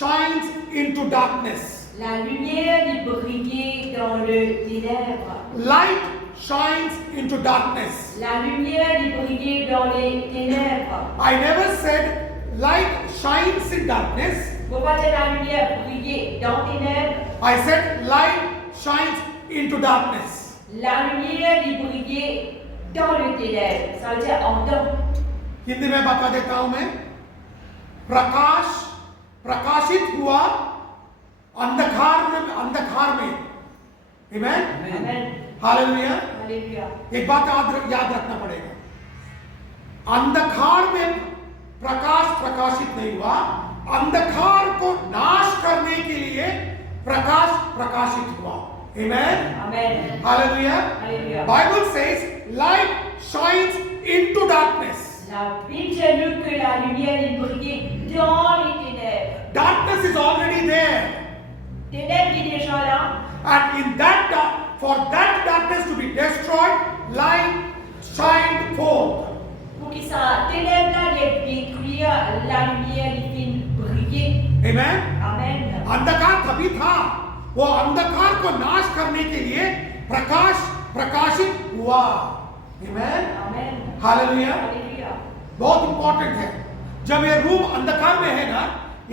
shines into darkness. La lumière y brillait dans le ténèbre. Light shines into darkness. La lumière y brillait dans les ténèbres. I never said light shines in darkness. Pourquoi est la lumière brillait dans les ténèbres? I said light shines into darkness. La lumière y brillait dans le ténèbre. Ça veut dire en dedans. Hindi में बता देता हूं मैं. प्रकाश प्रकाशित हुआ अंधकार में. Amen? Amen. Hallelujah. Alléluia. एक बात याद रखना पड़ेगा. अंधकार में प्रकाश प्रकाशित नहीं हुआ. अंधकार को नाश करने के लिए प्रकाश प्रकाशित हुआ. Amen? Amen. Hallelujah. Alléluia. Bible says light shines into darkness. La Bible nous que la lumière y brillait dans les ténèbres. Darkness is already there. Ténèbres est déjà là. And in that for that darkness to be destroyed, light shined forth. Pour que ça ténèbres là les détruire, la lumière y fait briller. Amen. Amen. अंधकार तभी था. वो अंधकार को नाश करने के लिए प्रकाश प्रकाशित हुआ. Amen. Amen. Hallelujah. Alléluia. बहुत इंपॉर्टेंट है. जब ये रूम अंधकार में है ना,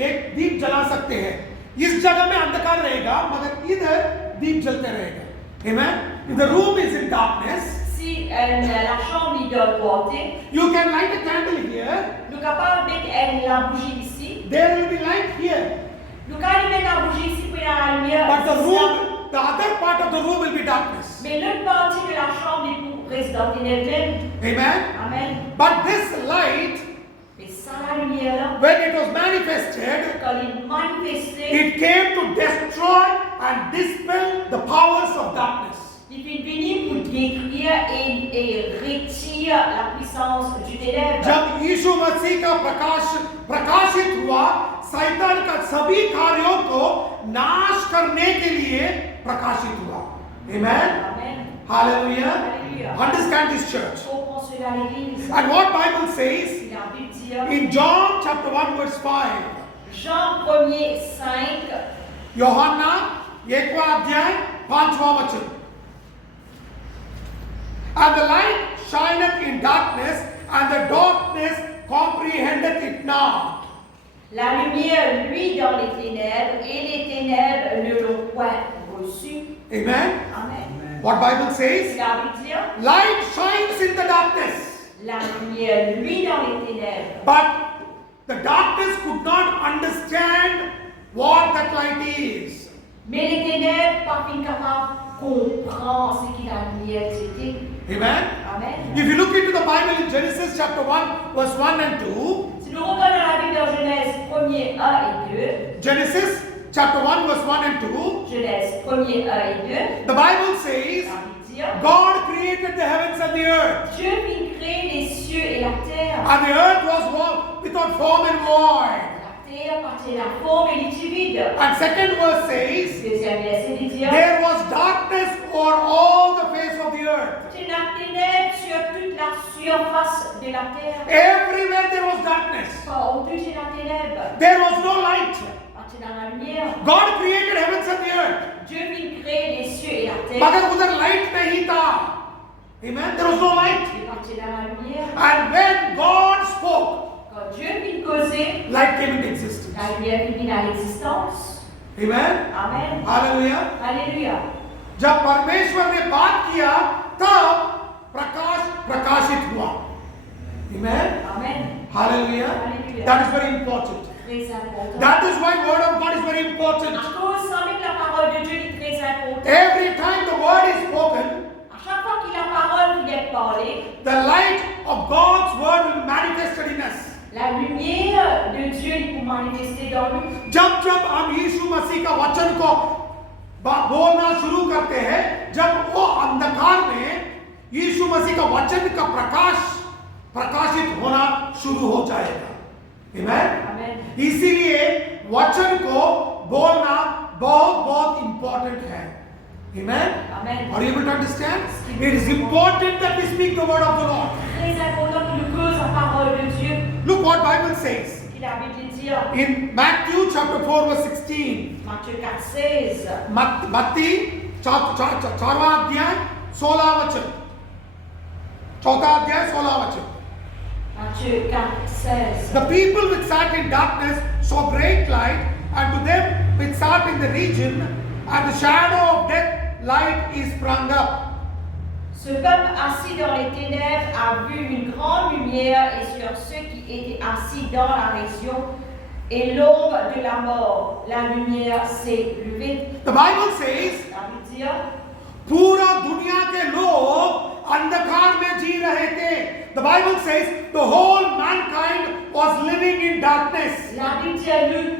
एक दीप जला सकते हैं. इस जगह में अंधकार रहेगा, मगर इधर दीप जलते रहेगा. Amen. If the room is in darkness, Si la chambre est dans le côté, you can light a candle here. nous capable mettre la bougie ici. There will be light here, Nous capable mettre la bougie ici pour la lumière. but the other part of the room will be darkness. Mais l'autre partie de la chambre est pour rester dans les ténèbres. Amen. Amen. But this light, Mais sans la lumière là, when it was manifested, quand il est manifesté, it came to destroy and dispel the powers of darkness. il est venu pour détruire et retirer la puissance du ténèbre. जब यीशु मसीह का प्रकाशित हुआ, शैतान का सभी कार्यों को नाश करने के लिए प्रकाशित हुआ. Amen. Amen. Hallelujah. Hallelujah. Understand this church. Comprends cela l'église. And what Bible says La Bible dit in John chapter 1 verse 5. Jean 1er 5. Yohanna 1వ అధ్యాయం 5వ వచనం. And the light shineth in darkness, and the darkness comprehendeth it not. La lumière luit dans les ténèbres et les ténèbres ne l'ont point reçu. Amen. Amen. What Bible says? La Bible dit Light shines in the darkness, la lumière luit dans les ténèbres. but the darkness could not understand what that light is. Mais les ténèbres pas capables de comprendre ce qu'est la lumière c'était. Amen. Amen. If you look into the Bible in Genesis chapter 1 verse 1 and 2, Si nous regardons la Bible dans Genèse 1er 1 et 2, Genesis chapter 1 verse 1 and 2, Genèse 1er 1 et 2, the Bible says la Bible dit God created the heavens and the earth, Dieu fit créer les cieux et la terre. and the earth was without form and void. La terre partait la forme et était vide. And second verse says Deuxième verset dit there was darkness over all the face of the earth. c'est la ténèbre sur toute la surface de la terre. Everywhere there was darkness. Partout c'est la ténèbre. There was no light. Partait dans la lumière. God created heavens and the earth. Dieu fit créer les cieux et la terre. मगर उधर light नहीं था. Amen. There was no light. Il partait dans la lumière. And when God spoke, Quand Dieu fit causer, light came into existence. la lumière fit à l'existence. Amen. Amen. Hallelujah. Alléluia. जब परमेश्वर ने बात किया तब प्रकाश प्रकाशित हुआ. Amen. Amen. Hallelujah. Hallelujah. That is very important. Très important. That is why word of God is very important. À cause de la parole de Dieu est très importante. Every time the word is spoken, À chaque fois que la parole qui est parlée, the light of God's word will be manifested in us. la lumière de Dieu est pour manifester dans nous. जब जब हम यीशु मसीह का वचन को बोलना शुरू करते हैं, जब वो अंधकार में यीशु मसीह का वचन का प्रकाशित होना शुरू हो जाएगा. Amen. Amen. इसीलिए वचन को बोलना बहुत बहुत इंपॉर्टेंट है. Amen. Amen. Are you able to understand? It is important that we speak the word of the Lord. Très important que nous cause la parole de Dieu. Look what Bible says. Qu'il a Bible dit. dire. In Matthew chapter 4 verse 16. Matthieu 4, 16. मत्ती 4वां अध्याय 16 वचन, 4था अध्याय 16 वचन. Matthieu 4, 16. The people which sat in darkness saw great light, and to them which sat in the region and the shadow of death, light is sprung up. Ce peuple assis dans les ténèbres a vu une grande lumière, et sur ceux qui étaient assis dans la région et l'ombre de la mort, la lumière s'est levée. The Bible says, Ça veut dire, पूरा दुनिया के लोग अंधकार में जी रहे थे. The Bible says the whole mankind was living in darkness la Bible dit,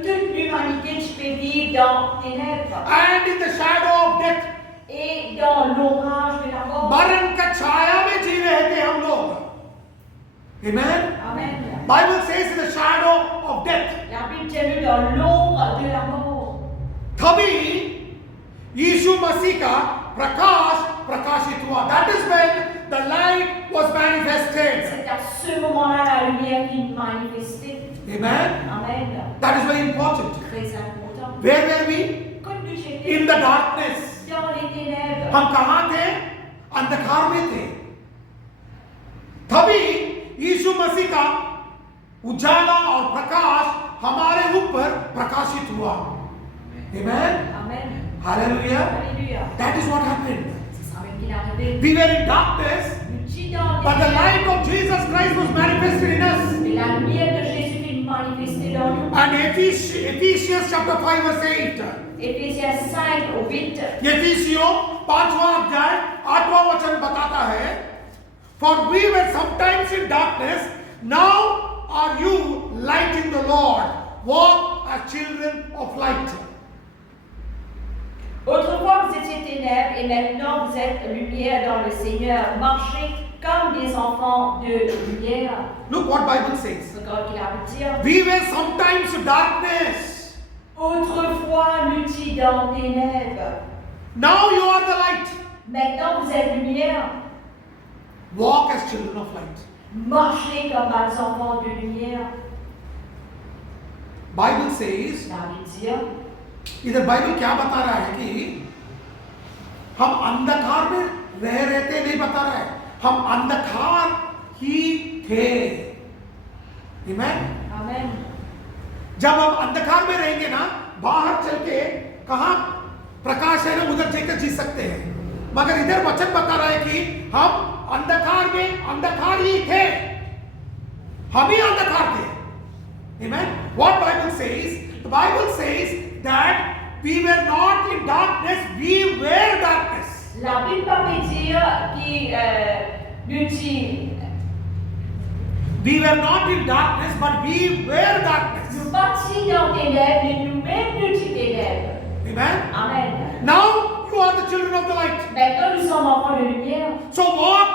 toute l'humanité peut vivre dans ténèbres and in the shadow of death. et dans l'orage de la mort. मरण का छाया में जी रहे थे हम लोग. Amen. Amen. Bible says in the shadow of death. La Bible dit dans l'ombre de la mort. तभी यीशु मसीह का प्रकाश प्रकाशित हुआ. That is when the light was manifested. C'est à ce moment-là la lumière qui manifestait. Amen. Amen. That is very important. Très important. Where were we? Comme nous j'étais In the darkness. dans les ténèbres. हम कहाँ थे? अंधकार में थे. तभी यीशु मसीह का उजाला और प्रकाश हमारे ऊपर प्रकाशित हुआ. Amen. Amen. Hallelujah. Alléluia. That is what happened. C'est ça même qu'il est arrivé. We were in darkness, Nous étions dans but the les light of Jesus Christ was manifested in us. ténèbres. Et la lumière de Jésus fut manifestée dans nous. And Ephesians chapter 5 verse 8. Éphésiens 5 au 8. एफिसियों 5वां अध्याय 8वां वचन बताता है, For we were sometimes in darkness, now are you light in the Lord. Walk as children of light. Autrefois vous étiez ténèbres et maintenant vous êtes lumière dans le Seigneur. Marchez comme des enfants de lumière. Look what Bible says. Regarde qu'il a pu dire. We were sometimes in darkness. Autrefois nous étions dans les ténèbres. Now you are the light. Maintenant vous êtes lumière. Walk as children of light. Marchez comme des enfants de lumière. Bible says, La Bible dit, इधर Bible क्या बता रहा है कि हम अंधकार में रह रहे थे, नहीं बता रहा है, हम अंधकार ही थे. Amen? Amen. जब हम अंधकार में रहेंगे ना, बाहर चल के कहाँ प्रकाश है ना, उधर जाकर जी सकते हैं. मगर इधर वचन बता रहा है कि हम अंधकार में अंधकार ही थे, हम ही अंधकार थे. Amen? What Bible says? The Bible says that we were not in darkness, we were darkness. La Bible peut dire que nous étions We were not in darkness, but we were darkness. nous partis dans les ténèbres, mais nous-mêmes nous étions ténèbres. Amen? Amen. Now you are the children of the light. Maintenant nous sommes enfants de lumière. So walk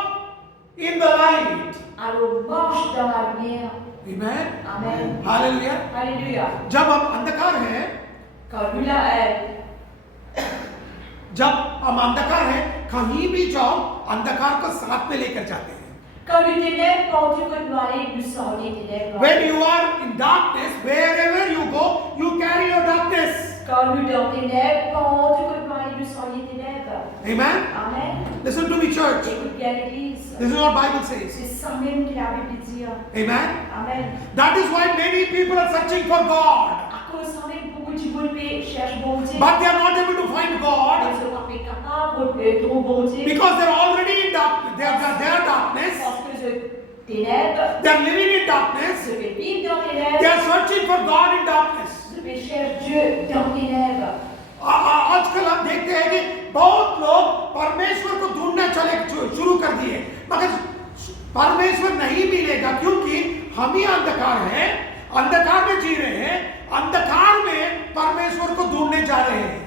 in the light. Alors marche dans la lumière. Amen? Amen. Hallelujah. Alléluia. जब हम अंधकार हैं, Quand nous जब हम अंधकार हैं, कहीं भी जाओ अंधकार को साथ में लेकर जाते हैं. quand les ténèbres, quand tu peux nous aller, nous sommes les ténèbres. When you are in darkness, wherever you go, you carry your darkness. Quand nous dans les ténèbres, quand tu peux nous aller, nous sommes les ténèbres. Amen? Amen. Listen to me, church. Écoute bien l'église. This is what Bible says. C'est ça même qu'il a Bible dire. Amen? Amen. That is why many people are searching for God. À cause ça même beaucoup de monde cherche bon Dieu. But they are not able to find God Ils sont pas capables de trouver bon Dieu. because they are already in darkness. They are darkness. Parce que je ténèbres, They are living in darkness. je vais vivre dans les They ténèbres. are searching for God in darkness. Je vais chercher Dieu dans les ténèbres. आजकल हम देखते हैं कि बहुत लोग परमेश्वर को ढूंढना शुरू कर दिए, मगर परमेश्वर नहीं मिलेगा क्योंकि हम ही अंधकार हैं, अंधकार में जी रहे हैं, अंधकार में परमेश्वर को ढूंढने जा रहे हैं.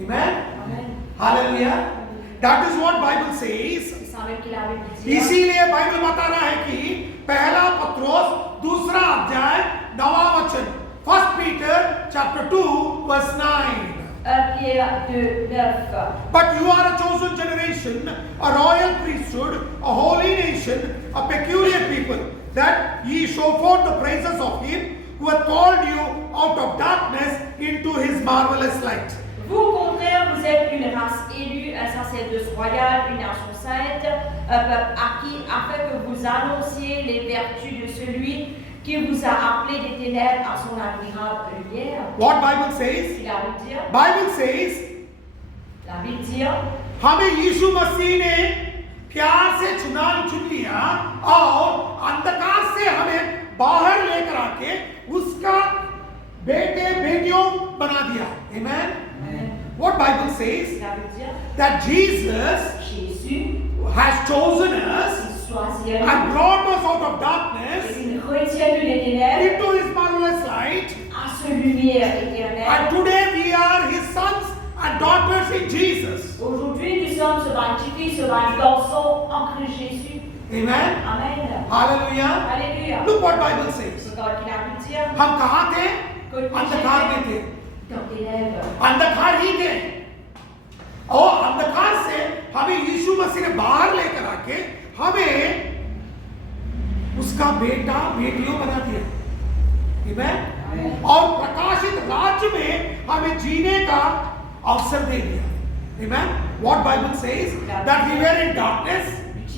Amen? Amen. Hallelujah. That is what Bible says. C'est ça même qu'il a Bible dire. इसीलिए बाइबल बता रहा है कि पहला पत्रोस 2 अध्याय 9वां वचन, 1 Peter chapter 2 verse 9. 1 Pierre 2, 9. But you are a chosen generation, a royal priesthood, a holy nation, a peculiar people, that ye show forth the praises of him who hath called you out of darkness into his marvelous light. Vous, au contraire, vous êtes une race élue, un sacerdoce royal, une nation sainte, un peuple acquis, afin que vous annonciez les vertus de celui qui vous a appelé des ténèbres à son admirable lumière. What Bible says? La Bible dit, Bible says, la Bible dit, हमें यीशु मसीह ने प्यार से चुन लिया और अंधकार से हमें बाहर लेकर आके उसका बेटे बेटियों बना दिया. Amen. What Bible says la Bible dit, that Jesus Jésus has chosen us choisit and brought us out of darkness il retient les ténèbres into his marvelous light, à sa lumière éternelle. and today we are his sons and daughters in Jesus. Aujourd'hui, nous sommes ce petit ce garçon en Christ Jésus. Amen. Amen. Hallelujah. Alléluia. Look what Bible says. C'est God qui l'a pu dire. हम कहाँ थे? अंधकार में थे. Dans tes lèvres. अंधकार ही थे और अंधकार से हमें यीशु मसीह ने बाहर लेकर आके हमें उसका बेटा बेटियों बना दिया. Amen. और प्रकाशित राज्य में हमें जीने का अवसर दे दिया. Amen. What Bible says that we were in darkness.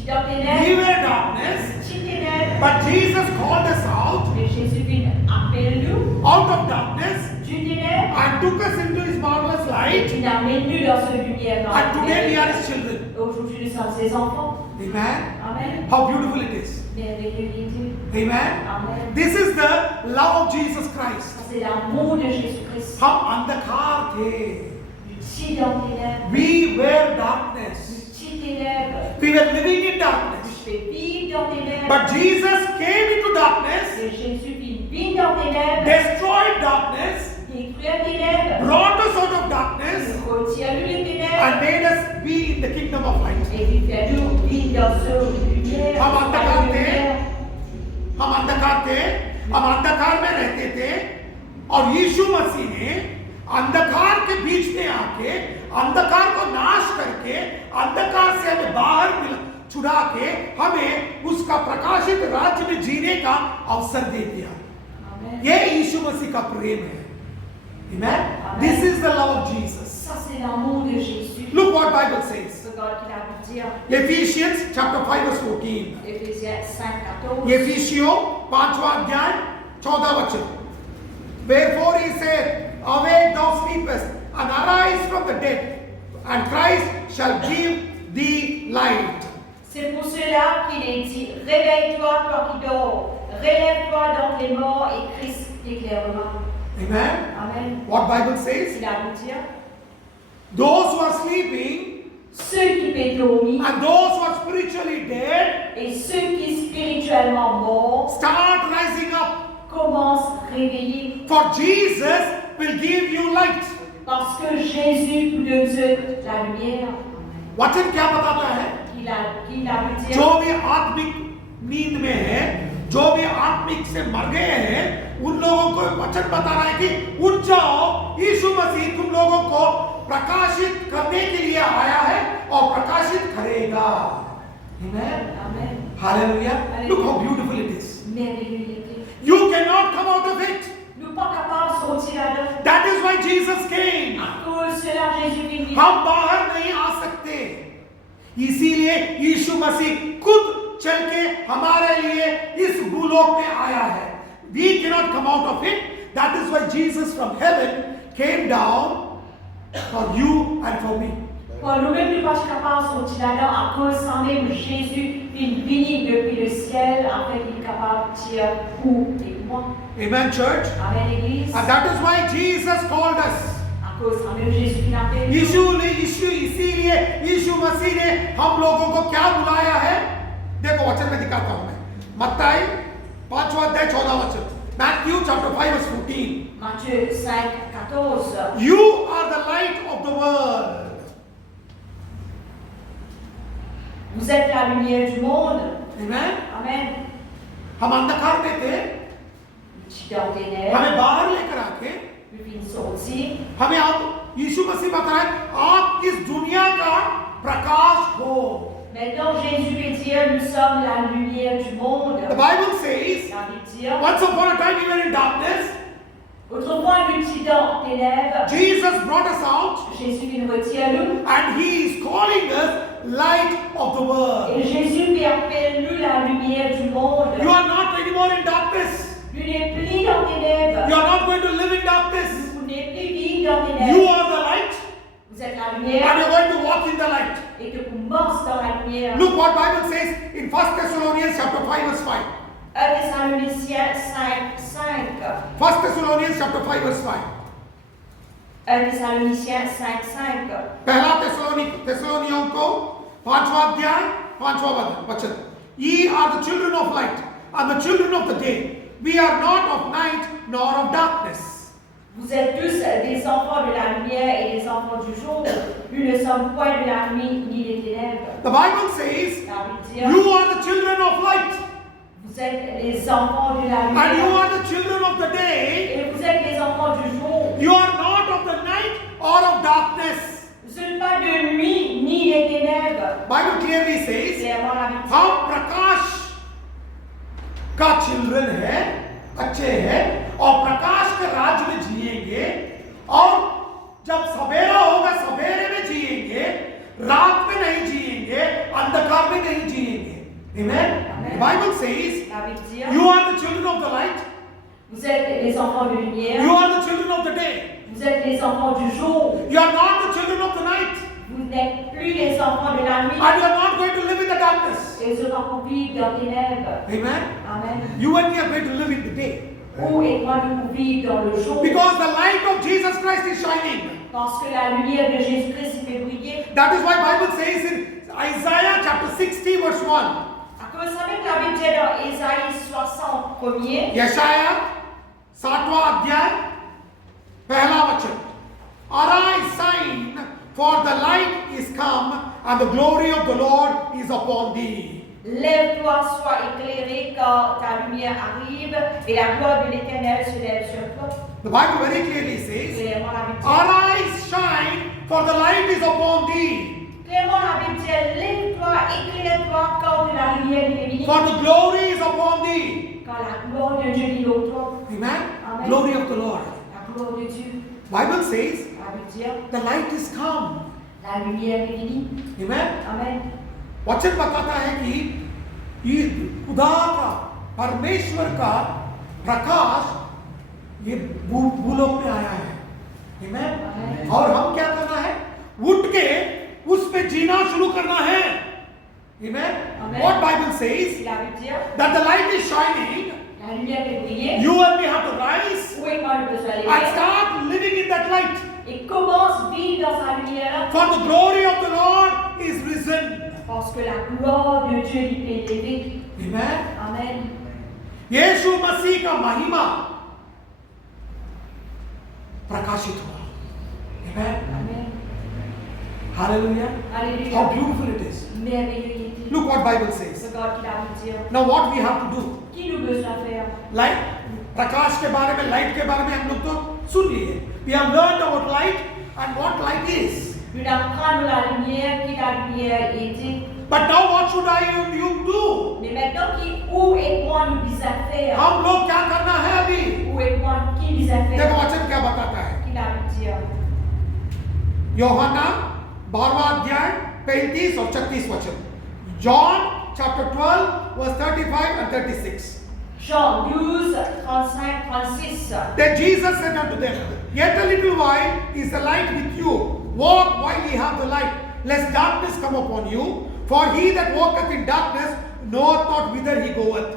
Dans tes We lèvres. were darkness, Dans tes lèvres. but Jesus called us out Mais Jésus vient appeler nous of darkness du ténèbre. and took us into his marvelous Et light. tu n'as nous dans ce lumière. And today we are his children. Aujourd'hui, nous sommes ses enfants. Amen. Amen. How beautiful it is. Merveilleux Jésus. Amen. Amen. This is the love of Jesus Christ. Ça, c'est l'amour de Jésus-Christ. हम अंधकार थे. Si dans tes lèvres. We were darkness. Si tes lèvres. We were living in darkness. Tu fais vivre dans tes lèvres. But Jesus came into darkness, Et Jésus vit vivre dans tes lèvres. destroyed darkness, Détruire tes lèvres. brought us out of darkness, Retire-lui les ténèbres. and made us be in the kingdom of light. Et puis fais-nous vivre dans ce lumière. हम अंधकार थे. lumière. हम अंधकार थे, हम अंधकार में रहते थे और यीशु मसीह ने अंधकार के बीच में आके अंधकार को नाश करके अंधकार से हमें बाहर छुड़ा के हमें उसका प्रकाशित राज्य में जीने का अवसर दे दिया. Amen. ये यीशु मसीह का प्रेम है. Amen. This is the love of Jesus. Ça, c'est l'amour de Jésus. Look what Bible says. C'est God qui l'a pu dire. Ephesians chapter 5 verse 14. Éphésiens 5:14. एफिसियों 5वां अध्याय 14 वचन. Wherefore he said, awake thou sleepest, and arise from the dead, and Christ shall give thee light. C'est pour cela qu'il est dit, réveille-toi, toi qui dors, relève-toi donc les morts et Christ t'éclairera. Amen. Amen. What Bible says? C'est la dire. Those who are sleeping Ceux qui paient dormir and those who are spiritually dead et ceux qui spirituellement morts start rising up. commencent à réveiller. For Jesus will give you light. Parce que Jésus vous donne la lumière. वचन क्या बताता है? Qu'il a pu dire. जो भी आत्मिक नींद में है, जो भी आत्मिक से मर गए हैं, उन लोगों को वचन बता रहा है कि उठ जाओ, यीशु मसीह तुम लोगों को प्रकाशित करने के लिए आया है और प्रकाशित करेगा. Amen. Amen. Hallelujah. Look how beautiful it is. Merveilleux. You cannot come out of it. Nous pas capables de sortir là-dedans. That is why Jesus came. À cause de cela, Jésus vit. हम बाहर नहीं आ सकते, इसीलिए यीशु मसीह खुद चल के हमारे लिए इस भूलोक में आया है. We cannot come out of it. That is why Jesus from heaven came down for you and for me. Pour nous-mêmes, nous ne sommes pas capables de sortir là-dedans à cause sans même Jésus venu depuis le ciel afin qu'il est capable de dire vous et moi. Amen, church. Amen, l'église. And that is why Jesus called us. À cause sans même Jésus qui l'a fait. इसीलिए यीशु मसीह ने हम लोगों को क्या बुलाया है? देखो वचन में दिखाता हूं मैं. मत्ती 5वां अध्याय 14 वचन. Matthew chapter 5 verse 14. Matthieu 5:14. You are the light of the world. Vous êtes la lumière du monde. Amen. Amen. हम अंधकार में थे, Tu es dans tes lèvres. हमें बाहर लेकर आके Nous finissons sortir. हमें आप यीशु मसीह बताए आप इस दुनिया का प्रकाश हो. Maintenant, Jésus veut dire nous sommes la lumière du monde. The Bible says La Bible dit dire, Once upon a time we were in darkness. autrefois nous étions dans les ténèbres, Jesus brought us out Jésus nous retire à nous, and He is calling us light of the world. et Jésus appelle nous la lumière du monde. You are not anymore in darkness. Vous n'êtes plus dans les ténèbres, You are not going to live in darkness. vous n'êtes plus vivre dans les You ténèbres. are the light Vous êtes la and lumière you're going to walk in the light. et que vous marchez dans la lumière. Look what Bible says in 1 Thessalonians chapter 5 verse 5. 1 Thessaloniciens 5:5. 1 Thessalonians chapter 5 verse 5. 1 Thessaloniciens 5:5. पहला थेसलोनियों को 5वां अध्याय 5वां वचन. Ye are the children of light and the children of the day. We are not of night nor of darkness. Vous êtes tous des enfants de la lumière et des enfants du jour. Nous ne sommes point de la nuit ni des ténèbres. The Bible says, Ça veut dire, you are the children of light vous êtes les enfants de la and you lumière are the children of the day. et vous êtes les enfants du jour. You are not of the night or of darkness. Vous n'êtes pas de nuit ni des ténèbres. Bible clearly says, Clairement la Bible dit, हम प्रकाश का children है, अच्छे हैं और प्रकाश के राज्य में जिएंगे और जब सवेरा होगा सवेरे में जिएंगे, रात में नहीं जिएंगे, अंधकार में नहीं जिएंगे. Amen. The Bible says, la Bible dit, you are the children of the light, vous êtes les enfants de lumière, you are the children of the day. vous êtes les enfants du jour. You are not the children of the night, Vous n'êtes plus les enfants de la nuit. and you are not going to live in the darkness. Et vous êtes encore vivre dans les ténèbres. Amen. Amen. You and me are going to live in the day. Vous et moi, nous vivons dans le jour. Because the light of Jesus Christ is shining. Parce que la lumière de Jésus-Christ s'est fait briller. That is why Bible says in Isaiah chapter 60 verse 1. Vous savez que la Bible dit dans Ésaïe 61, यशाया 7वां अध्याय पहला वचन. Arise, shine, for the light is come, and the glory of the Lord is upon thee. lève-toi, sois éclairé, car ta lumière arrive, et la gloire de l'Éternel se lève sur toi. The Bible very clearly says, Clairement, la Bible dit, Arise, shine, for the light is upon thee. clairement, la Bible dit, lève-toi, éclaire-toi, car de la lumière est venue, For the glory is upon thee. car la gloire de Dieu est autour toi. Amen. Amen. Glory of the Lord. La gloire de Dieu. Bible says, La Bible dit, the light is come. la lumière est venue. Amen. Amen. वचन बताता है कि ये खुदा का परमेश्वर का प्रकाश ये भूलोक में आया है. Amen. और हम क्या करना है? उठ के उस पे जीना शुरू करना है. Amen. Amen. What Bible says La Bible dit, that the light is shining. la lumière est brillée. You and me have to rise Où est moi le besoin de and start living in that light. Et commence vivre dans sa lumière. For the glory of the Lord is risen. Parce que la gloire de Dieu lui est élevée. Amen. Amen. यीशु मसीह का महिमा प्रकाशित हुआ. Amen. Amen. Hallelujah. Alléluia. How beautiful it is. Merveilleux il était. Look what Bible says. Regarde qu'il a voulu dire. Now what we have to do? Qui nous besoin faire? Light, प्रकाश के बारे में, light के बारे में हम लोग तो सुन लिए. We have learned about light and what light is. Nous apprenons la lumière, qui la lumière était. But now what should I and you do? Mais maintenant, où et quoi nous disons faire? हम लोग क्या करना है अभी? Où et quoi qui disons देखो faire? वचन क्या बताता है. Qui l'a voulu dire? यूहन्ना 12वां अध्याय 35 और 36 वचन. John chapter 12 verse 35 and 36. Jean 12, 35, 36. Then Jesus said unto them, Yet a little while is the light with you. Walk while ye have the light, lest darkness come upon you. For he that walketh in darkness knoweth not whither he goeth.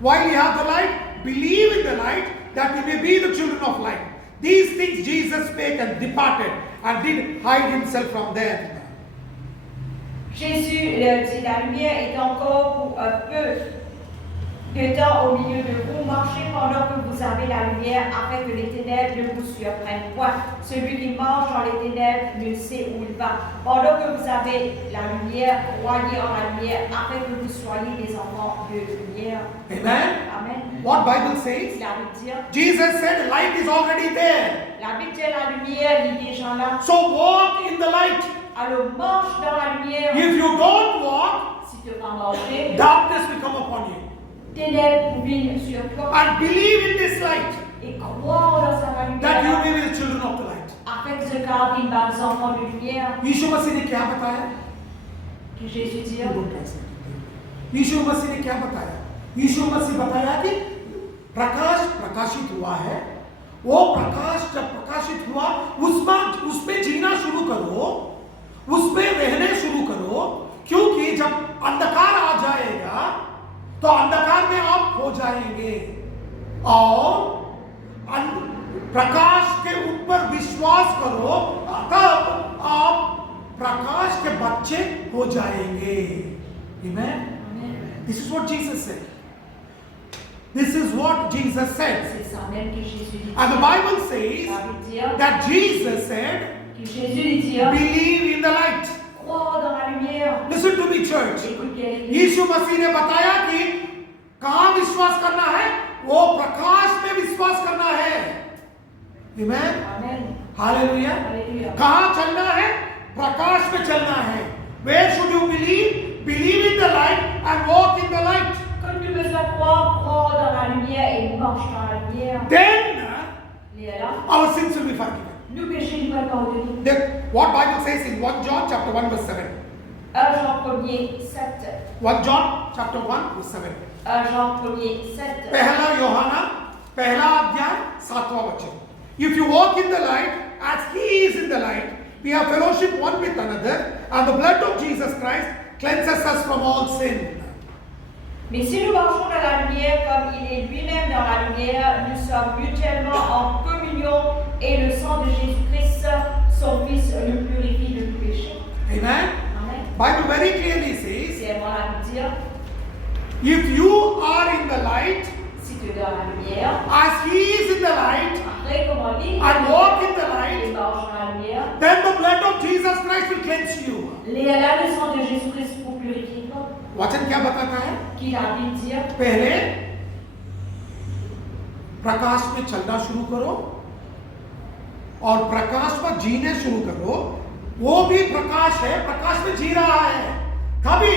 While ye have the light, believe in the light, that ye may be the children of light. These things Jesus spake and departed, and did hide himself from them. Jésus leur dit, la lumière est encore pour un peu de temps au milieu de vous. Marchez pendant que vous avez la lumière, afin que les ténèbres ne vous surprennent point. Celui qui marche dans les ténèbres ne sait où il va. Pendant que vous avez la lumière, croyez en la lumière, afin que vous soyez des enfants de lumière. Amen. Amen. What Bible says? La Bible dit, Jesus said light is already there. la Bible dit, la lumière, il est déjà là. So walk in the light. Alors marche dans la lumière. If you don't walk, Si tu vas marcher, darkness will come upon you. ténèbres pour venir sur toi and believe in this light, et croire dans sa that you lumière may be the children of the light. afin que ce garde par les enfants de lumière यीशु मसीह ने क्या बताया? que Jésus dit. यीशु मसीह ने क्या बताया? यीशु मसीह बताया कि प्रकाश प्रकाशित हुआ है, वो प्रकाश जब प्रकाशित हुआ उसमें जीना शुरू करो, उसमें रहने शुरू करो, क्योंकि जब अंधकार आ जाएगा तो अंधकार में आप खो जाएंगे और प्रकाश के ऊपर विश्वास करो, तब आप प्रकाश के बच्चे हो जाएंगे। Amen. This is what Jesus said. This is what Jesus said. C'est ça même que Jésus dit. And the Bible says Ça veut dire that Jesus said, que Jésus dit believe in the light. croire dans la lumière. Listen to me, church. Écoute bien l'église. यीशु मसीह ने बताया कि कहाँ विश्वास करना है, वो प्रकाश में विश्वास करना है। Amen. Amen. Hallelujah. Alléluia. कहाँ चलना है? प्रकाश में चलना है। Where should you believe? Believe in the light and walk in the light. Comme tu besoin croire, croire dans la lumière et marche dans la lumière. Then Et là, our sins will be forgiven. nous péchés nous pas pardonnés. What Bible says in 1 John chapter 1 verse 7. 1 Jean 1er 7. 1 John chapter 1 verse 7. 1 Jean 1er 7. पहला यूहन्ना पहला अध्याय 7वां वचन. If you walk in the light as he is in the light, we have fellowship one with another, and the blood of Jesus Christ cleanses us from all sin. Mais si nous marchons dans la lumière comme il est lui-même dans la lumière, nous sommes mutuellement en communion et le sang de Jésus-Christ, son Fils, nous purifie de tout péché. Amen. Amen. Bible very clearly says, C'est moi à dire, if you are in the light si tu es dans la lumière, as he is in the light après comment il and walk in the et light, marche dans la lumière, then the blood of Jesus Christ will cleanse you. là le sang de Jésus-Christ pour purifier toi. वचन क्या बताता है? Qu'il a envie de dire, पहले प्रकाश में चलना शुरू करो और प्रकाश में जीने शुरू करो। वो भी प्रकाश है, प्रकाश में जी रहा है, तभी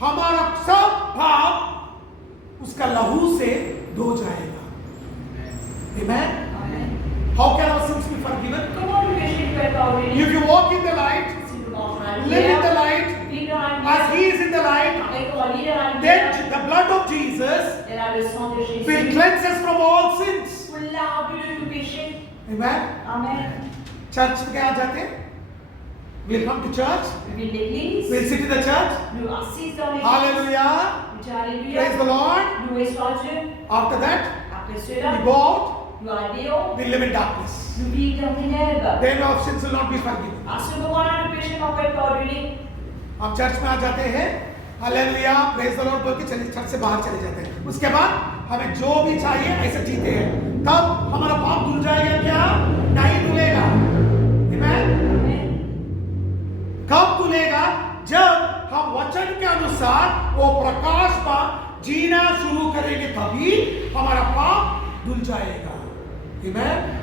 हमारा सब पाप उसका लहू से धो जाएगा। Amen. Amen. How can our sins be forgiven? Comment le péché peut être pardonné? If you walk in the light, Si nous marchons dans la live in the lumière, light, vivre dans la as lumière, he is in the light, après comment il est dans la then lumière, the blood of Jesus et là le sang de will Jésus cleanse us from all sins. pour laver de tout péché. Amen. Amen. Church में क्या जाते हैं? We'll come to church. Nous vivons l'église, We'll sit in the church. nous assisons dans l'église, Hallelujah. nous disons Alléluia, Praise the Lord. nous louons Dieu. After that, Après we cela, go out. nous allons, We live in darkness. nous vivons dans les ténèbres. Then our sins will not be forgiven. À ce moment-là, le péché n'a pas été pardonné. हम church में आ जाते हैं. Hallelujah, praise the Lord बोल के चले church से बाहर चले जाते हैं. उसके बाद हमें जो भी चाहिए ऐसे जीते हैं. तब हमारा पाप धुल जाएगा क्या? नहीं धुलेगा. Amen. कब धुलेगा? जब हम वचन के अनुसार वो प्रकाश पर जीना शुरू करेंगे, तभी हमारा पाप धुल जाएगा. Amen.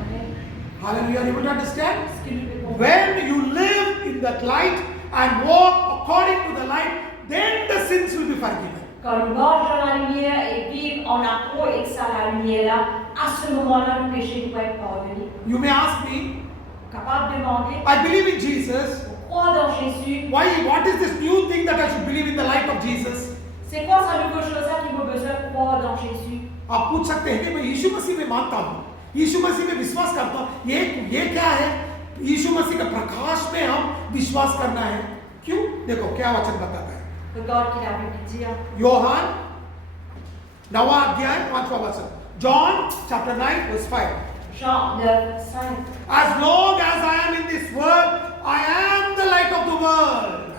Hallelujah. You would understand? Est-ce que nous pouvons When you live in that light and walk according to the light, then the sins will be forgiven. Quand nous marchons dans la lumière et vivons en accro et que ça la lumière là, à ce moment-là, le péché nous peut être pardonné. You may ask me, Capable de demander, I believe in Jesus. croire dans Jésus. What is this new thing that I should believe in the light of Jesus? C'est quoi cette nouvelle chose-là qui m'a besoin de croire dans Jésus? आप पूछ सकते हैं कि मैं यीशु मसीह में मानता हूँ, यीशु मसीह में विश्वास करता हूँ. ये क्या है? यीशु मसीह के प्रकाश में हम विश्वास करना है. क्यों? देखो क्या वचन बताता है. Regarde qu'il a pu dire. Yohan 9वां अध्याय 5वां वचन. John chapter 9 verse 5. Jean 9, 5. As long as I am in this world, I am the light of the world.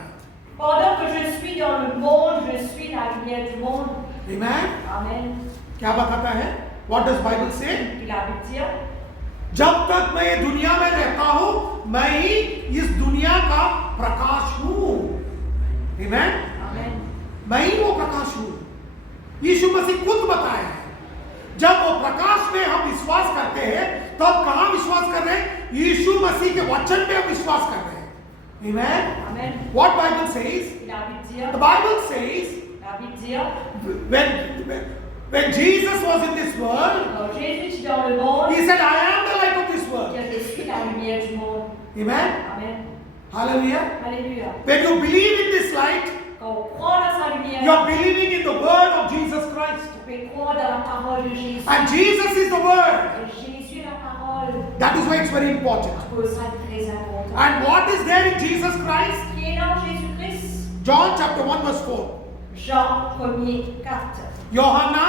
Pendant que je suis dans le monde, je suis la lumière du monde. Amen. Amen. क्या बताता है? What does Bible say? Il a pu dire. जब तक मैं ये दुनिया में रहता हूँ, मैं ही इस दुनिया का प्रकाश हूँ. Amen. Amen. मैं ही वो प्रकाश हूँ. यीशु मसीह खुद बताया है. जब वो प्रकाश में हम विश्वास करते हैं, तब कहाँ विश्वास कर रहे हैं? यीशु मसीह के वचन में हम विश्वास कर रहे हैं. Amen. Amen. What Bible says? Il a pu dire. The Bible says Il a Bible dit, when Jesus was in this world, quand Jésus était dans le monde, he said, I am the light of this il world. a dit, je suis la lumière du monde. Amen. Amen. Hallelujah. Alléluia. When you believe in this light, Quand on croit dans sa lumière, you are believing in the word of Jesus Christ. on peut croire dans la parole de Jésus. And Jesus is the word. Et Jésus est la parole. That is why it's very important. Pour ça, c'est très important. And what is there in Jesus Christ? Qui est dans Jésus-Christ? John chapter 1 verse 4. Jean 1er 4. यूहन्ना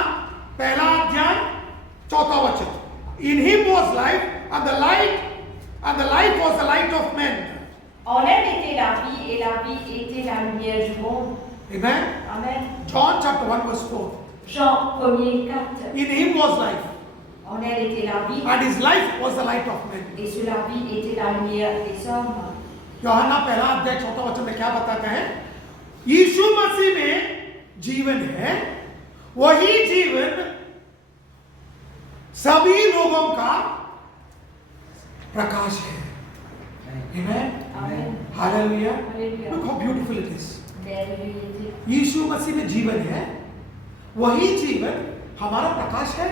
पहला अध्याय चौथा वचन. In him was life, and the life was the light of men. En elle était la vie, et la vie était la lumière du monde. Amen. Amen. John chapter 1 verse 4. Jean 1er 4. In him was life, En elle était la vie, and his life was the light of men. et sur la vie était la lumière des hommes. यूहन्ना पहला अध्याय चौथा वचन में क्या बताता है? यीशु मसीह में जीवन है, वही जीवन सभी लोगों का प्रकाश है. Amen. Amen. Hallelujah. Hallelujah. Look how beautiful it is. Merveilleux. यीशु मसीह में जीवन है, वही जीवन हमारा प्रकाश है.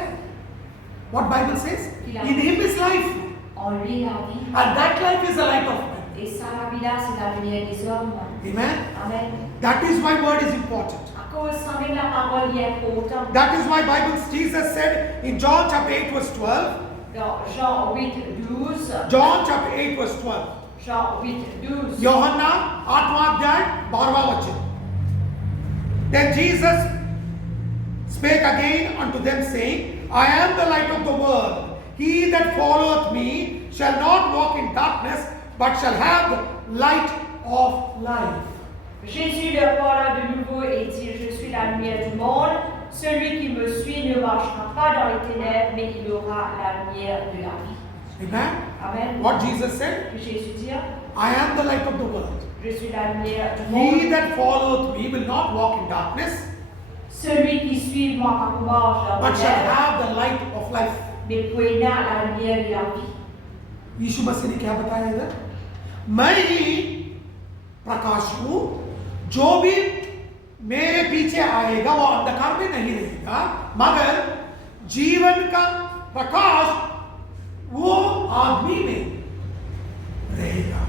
What Bible says? In him is life, En lui la vie, and that life is the light of men. et ça la vie là, c'est la lumière des hommes. Amen. Amen. That is why word is important. À cause ça même la parole est importante. That is why Bible Jesus said in John chapter 8 verse 12. Dans Jean 8, 12. John chapter 8 verse 12. Jean 8, 12. यूहन्ना 8वां अध्याय 12वां वचन. Then Jesus spake again unto them, saying, I am the light of the world. He that followeth me shall not walk in darkness, but shall have the light of life. Jésus leur parla de nouveau et dit, je suis la lumière du monde. Celui qui me suit ne marchera pas dans les ténèbres, mais il aura la lumière de la vie. Amen. Amen. What Jesus said? Que Jésus dit, I am the light of the world. je suis la lumière du He monde. that followeth me will not walk in darkness, Celui qui suit moi pas marche dans but les shall ténèbres, have the light of life. mais कोई ना la lumière de la vie. यीशु मसीह ने क्या बताया इधर? मैं ही प्रकाश हूं, जो भी मेरे पीछे आएगा वो अंधकार में नहीं रहेगा, मगर जीवन का प्रकाश वो आदमी में रहेगा.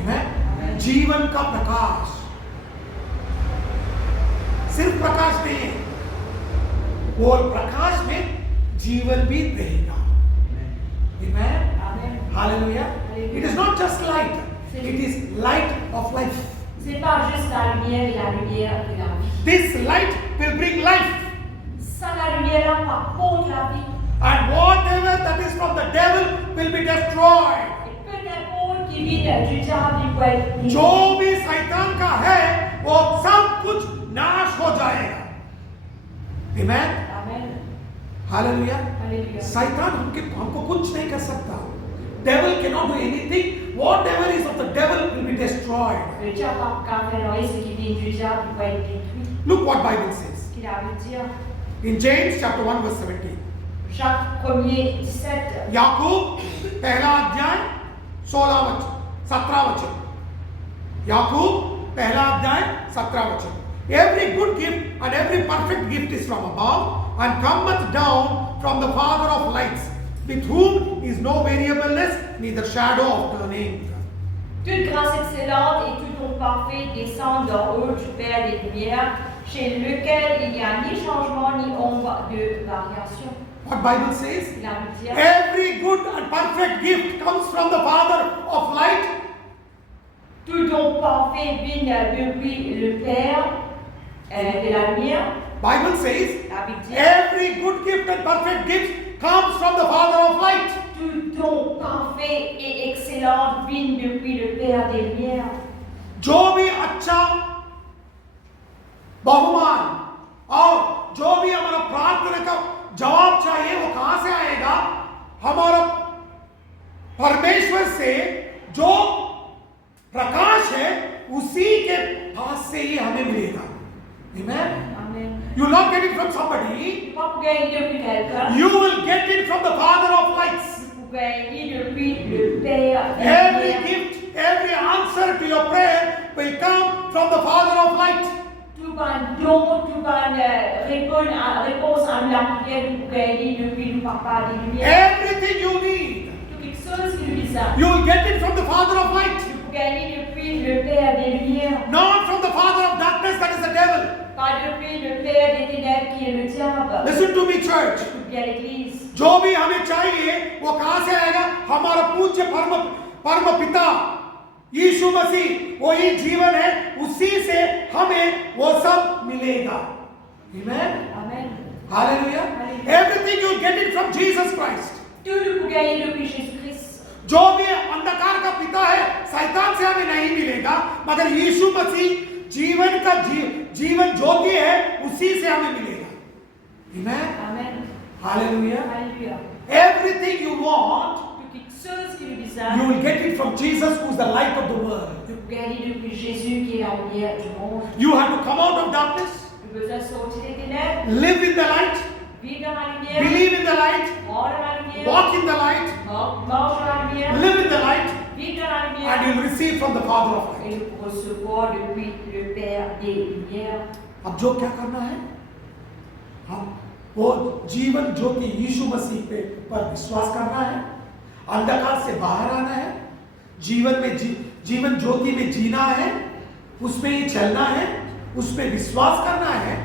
Amen. जीवन का प्रकाश सिर्फ प्रकाश नहीं है, वो प्रकाश में जीवन भी रहेगा. Amen. Amen. Hallelujah. It is not just light, it is light of life. C'est pas juste la lumière et la lumière de la vie. This light will bring life, Sans la lumière là, par contre la vie. and whatever that is from the devil will be destroyed. Et peu importe qui vient du diable, il peut être जो भी शैतान का है वो सब कुछ नाश हो जाएगा. Amen. Amen. Hallelujah. Alléluia. शैतान हमको कुछ नहीं कर सकता. Devil cannot do anything. Whatever is of the devil will be destroyed. Le diable n'a pas qu'à faire ce qui vient du diable, il peut être détruit. Look what Bible says Ce qu'il a veut dire. in James chapter 1 verse 17. Jacques 1er 17. याकूब पहला अध्याय 16 वचन 17 वचन. याकूब पहला अध्याय 17 वचन. Every good gift and every perfect gift is from above and cometh down from the Father of lights, with whom is no variableness, neither shadow of turning. Toute grâce excellente et tout don parfait descendent d'en haut du Père des Lumières, chez lequel il n'y a ni changement ni ombre de variation. What Bible says? Il a veut dire, Every good and perfect gift comes from the Father of light. tout don parfait vient depuis le Père de la lumière. Bible says La Bible dit, every good gift and perfect gift comes from the Father of light. tout don parfait et excellent vient depuis le Père des Lumières. जो भी अच्छा बहुमान और जो भी हमारा प्रार्थना का जवाब चाहिए वो कहां से आएगा? हमारा परमेश्वर से जो प्रकाश है उसी के पास से ही हमें मिलेगा. Amen. Amen. You will not get it from somebody. Pas pour gagner depuis quelqu'un, You will get it from the Father of lights. pour gagner depuis le Père des Every Lumières. gift, every answer to your prayer will come from the Father of light. Tout bonne don, toute bonne réponse à la prière du gagner depuis le papa des lumières. Everything you need, Toute quelque chose qui nous dit ça. you will get it from the Father of light. Vous gagnez depuis le Père des lumières. Not from the father of darkness, that is the devil. Pas depuis le Père des ténèbres qui est le diable. Listen to me, church. Écoute bien l'Église. जो भी हमें चाहिए वो कहां से आएगा? हमारा पूज्य परम पिता यीशु मसीह वही जीवन है, उसी से हमें वो सब मिलेगा. Amen. Amen. Hallelujah. Everything you get it from Jesus Christ. Tout le vous gagnez depuis Jésus-Christ. जो भी अंधकार का पिता है, शैतान से हमें नहीं मिलेगा, मगर यीशु मसीह जीवन का जीवन ज्योति है, उसी से हमें मिलेगा. Amen. Amen. Hallelujah. Alléluia. Everything you want, Toute quelque chose qui nous dit ça. you will get it from Jesus, who is the light of the world. Vous gagnez depuis Jésus qui est la lumière du monde. You have to come out of darkness, Vous besoin de sortir des ténèbres, live in the light, vivre dans la lumière, believe in the light, croire dans la lumière, walk in the light, marche dans la lumière, live in the light, vivre dans la and lumière. you'll receive from the Father of light. Et nous recevoir depuis le Père des lumières. अब जो क्या करना है, हम वो जीवन ज्योति यीशु मसीह पे पर विश्वास करना है, अंधकार से बाहर आना है, जीवन में जीवन ज्योति में जीना है, उसमें ही चलना है, उस पे विश्वास करना है,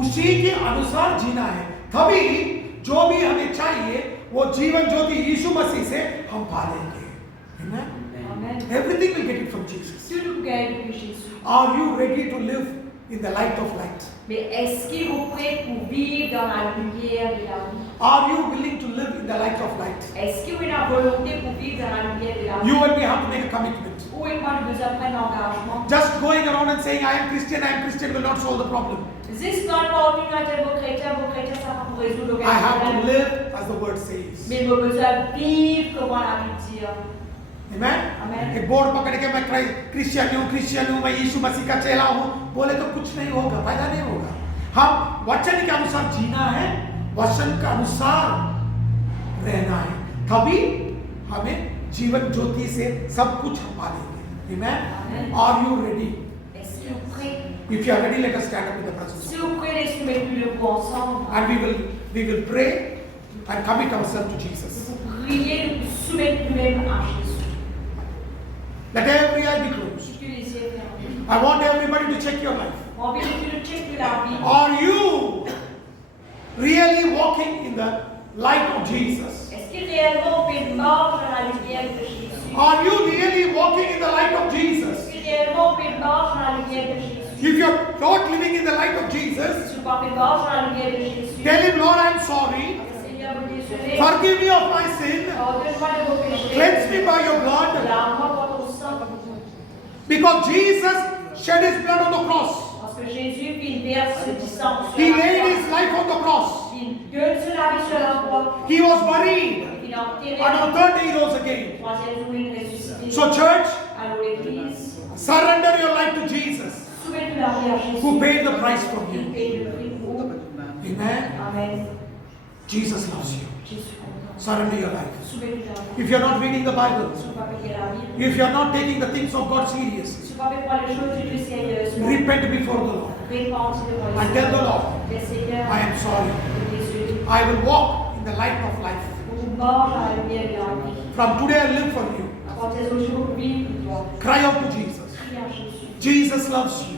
उसी के अनुसार जीना है. तभी जो भी हमें चाहिए वो जीवन ज्योति यीशु मसीह से हम पा लेंगे. Amen. Amen. Everything will get it from Jesus. Tout le gagne depuis Jésus. Are you ready to live in the light of light? Mais est-ce qu'il vous prête pour vivre dans la lumière de la vie? Are you willing to live in the light of light? Est-ce que vous avez la volonté pour vivre dans la lumière de la vie? You and me have to make a commitment. Où est moi besoin de prendre l'engagement? Just going around and saying I am Christian will not solve the problem. Juste dans le monde, nous avons vos chrétiens, ça va pour résoudre le I have to problème. live as the word says. Mais vous avez besoin de vivre comme la Bible dit. Amen? Amen. एक board पकड़ के मैं Christian हूँ, मैं यीशु मसीह का चेला हूँ, बोले तो कुछ नहीं होगा, फायदा नहीं होगा. हम वचन के अनुसार जीना है, वचन के अनुसार रहना है, तभी हमें जीवन ज्योति से सब कुछ हम पा लेंगे. Amen? Are you ready? Est-ce que vous prêtez? If you are ready, let us stand up in the presence. Si vous prêtez, laissez-nous mettre le bout ensemble. And we will pray and commit ourselves to Jesus. Vous priez, nous soumettons nous-mêmes à Jésus. Let every eye be closed. Que les yeux fermés. I want everybody to check your life. On veut que le check de la vie. Are you really walking in the light of Jesus? Est-ce que réellement on peut marcher dans la lumière de Jésus? Are you really walking in the light of Jesus? Est-ce que réellement on peut marcher dans la lumière de Jésus? If you're not living in the light of Jesus, Si vous ne pouvez pas marcher dans la lumière de Jésus, tell him, Lord, I'm sorry. Seigneur, vous désolé. Forgive me of my sin. Pardonne-moi de vos péchés. Cleanse me by your blood. Lave-moi par ton sang. Because Jesus shed his blood on the cross. Parce que Jésus fit verse du sang sur He la laid croix. his life on the cross. Il gueule sur la vie sur la croix. He was buried. Il est enterré. And on the third day he rose again. Troisième jour, il est ressuscité. So church, Alors l'Église, surrender your life to Jesus, soumets-nous la vie à Jésus. who paid the price for Il you. paye le prix pour vous. Amen. Amen. Jesus loves you. Jésus comprend. Surrender your life. Soumets-nous la vie. If you're not reading the Bible, Si vous ne pouvez pas la Bible, if you're not taking the things of God seriously, si vous ne pouvez pas les choses du Seigneur, repent before the Lord. répandez devant le And tell the Lord, Le Seigneur, I am sorry. désolé. I will walk in the light of life. Vous marchez à la lumière de la vie. From today I live for you. À partir d'aujourd'hui, vous Cry out to Jesus. priez à Jésus. Jesus loves you.